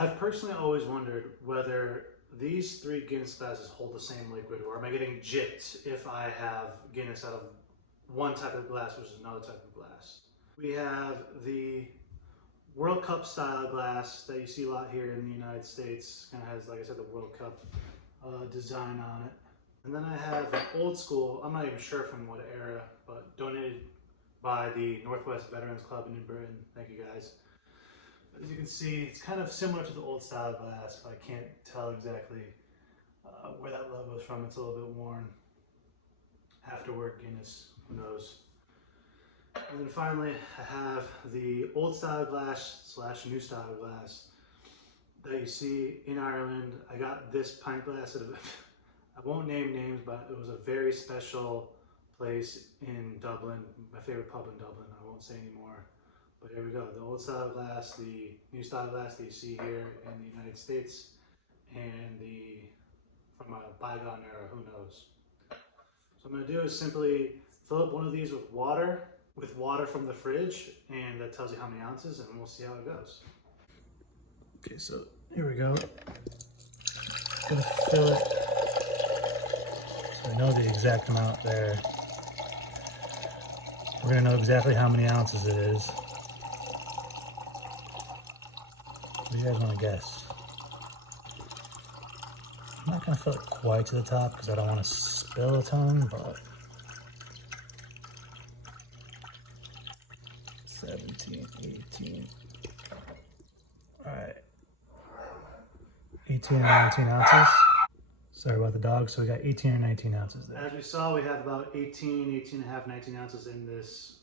I've personally always wondered whether these three Guinness glasses hold the same liquid, or am I getting gypped if I have Guinness out of one type of glass versus another type of glass. We have the World Cup style glass that you see a lot here in the United States. Kind of has, like I said, the World Cup design on it. And then I have an old school, I'm not even sure from what era, but donated by the Northwest Veterans Club in New Britain. Thank you guys. As you can see, it's kind of similar to the old style glass, but I can't tell exactly where that logo is from. It's a little bit worn. Afterward Guinness, who knows. And then finally, I have the old style glass slash new style glass that you see in Ireland. I got this pint glass at I won't name names, but it was a very special place in Dublin, my favorite pub in Dublin. I won't say anymore. But here we go, the old style glass, the new style glass that you see here in the United States, and the from a bygone era, who knows. So what I'm gonna do is simply fill up one of these with water from the fridge, and that tells you how many ounces, and we'll see how it goes. Okay, so here we go. Gonna fill it. So we know the exact amount there. We're gonna know exactly how many ounces it is. What do you guys want to guess? I'm not gonna fill it quite to the top because I don't want to spill a ton, but 17, 18. All right, 18 or 19 ounces. Sorry about the dog. So we got 18 or 19 ounces there. As we saw, we have about 18 and a half, 19 ounces in this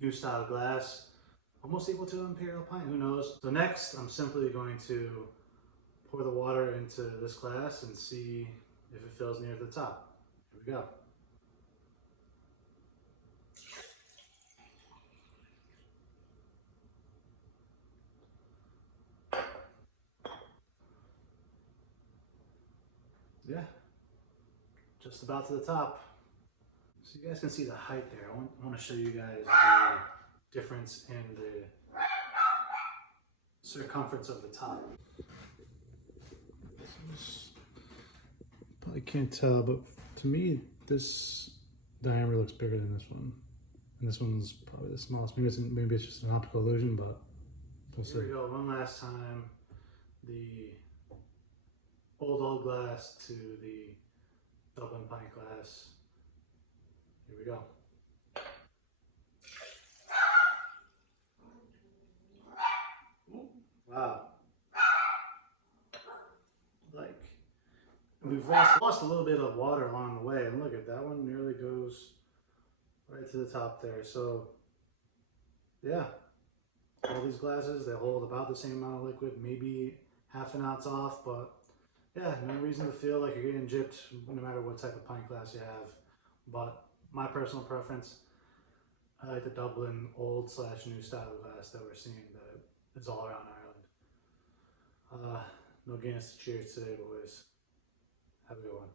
new style glass. Almost equal to an imperial pint, who knows? So next, I'm simply going to pour the water into this glass and see if it fills near the top. Here we go. Yeah, just about to the top. So you guys can see the height there. I want to show you guys the difference in the circumference of the top. Probably can't tell, but to me, this diameter looks bigger than this one. And this one's probably the smallest. Maybe it's just an optical illusion, but we'll see. Here we go, one last time. The old glass to the Dublin pint glass. Here we go. Wow. Like, we've lost a little bit of water along the way, and look at that one nearly goes right to the top there. So yeah, all these glasses, they hold about the same amount of liquid, maybe half an ounce off, but yeah, no reason to feel like you're getting gypped no matter what type of pint glass you have. But my personal preference, I like the Dublin old slash new style glass that we're seeing that is all around Ireland. No Guinness to cheers today, boys. Have a good one.